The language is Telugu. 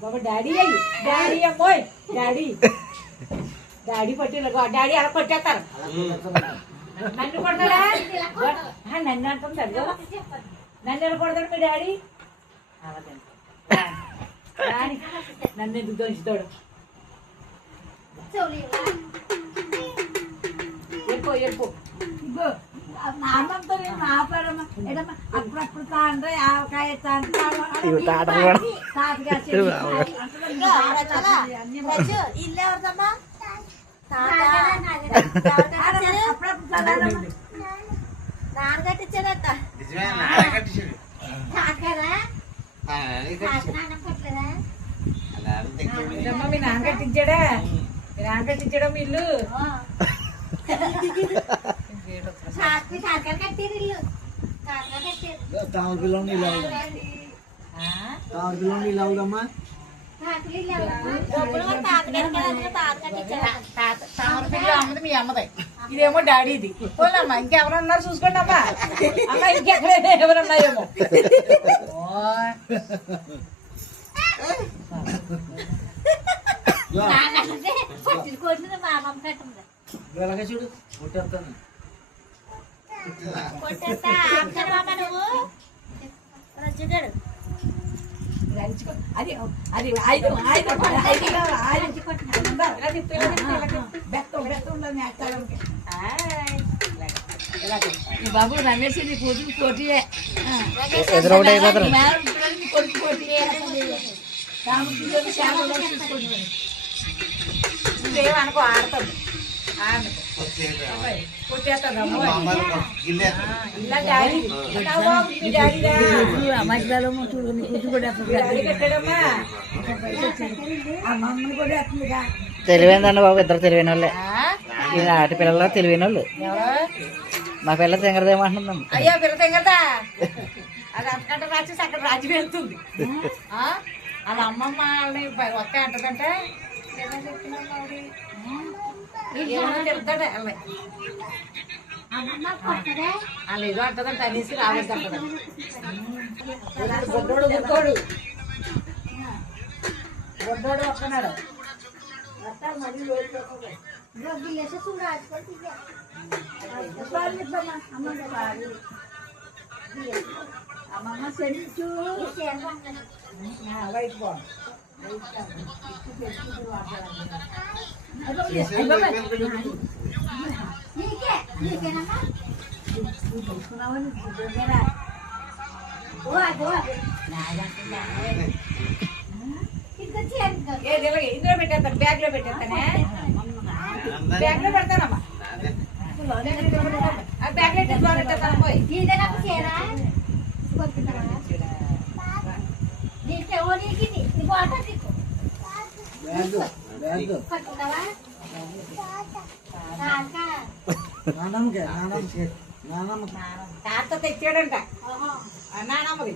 बाबा डैडी है डैडी है मोय डैडी डैडी पट्टी लगा डैडी अला पट्टेస్తారు నన్ను కొడతాడా నన్ను అంటాం సరిగా నన్ను ఎలా కొడతాడు మీ డాడీ నన్ను ఎందుకు దోషిస్తాడు చెప్పు చెప్పు నాన్నంతో నేను మాట్లాడమ్మా ఏదమ్మా అప్పుడప్పుడు తాండ్రే ఆవకాయ ఇల్లు ఎవరిదమ్మా నాన్న కట్టించాడట మీ నాన్న కట్టించాడా మీ నాన్న కట్టించాడా మీ ఇల్లు అవుదమ్మా అమ్మది మీ అమ్మది ఇదేమో డాడీది పోలమ్మా ఇంకెవరు ఉన్నారు చూసుకోండి అమ్మా అమ్మ ఇంకెక్కడైనా ఎవరు ఉన్నాయేమో చూడు కొట్టేస్తాను అది అది ఐదు ఐదు బాబు రమేష్ నీ కూతురు పోటీయే కొడుకు పోటీయే నువ్వేమనుకో ఆడతాడు తెలివైందండి బాబు ఇద్దరు తెలివైన వాళ్ళే ఆటి పిల్లలు తెలివైన వాళ్ళు మా పిల్ల తెంగరదేమంటున్నాం అయ్యా పిల్ల తెంగరదా అది అంతకంటే రాసేసి అక్కడ రాజ్యం వెళ్తుంది వాళ్ళ అమ్మమ్మ వాళ్ళని ఒక్క అంటదంటే చెప్తాడే వాళ్ళు ఏదో అంటదంటే అనేసి రావద్దు అంటదా గొడ్డోడు గుర్తోడు గొడ్డోడు వస్తున్నాడు అమ్మమ్మ సెంచు వైట్ బాగుంది ఇందులో పెట్టేస్తాను బ్యాగ్ లో పెట్టేస్తానే బ్యాగ్ లో పెడతానమ్మా బ్యాగ్ లో పెట్టేస్తాను పోయి తాత తెచ్చాడంట నానమ్మది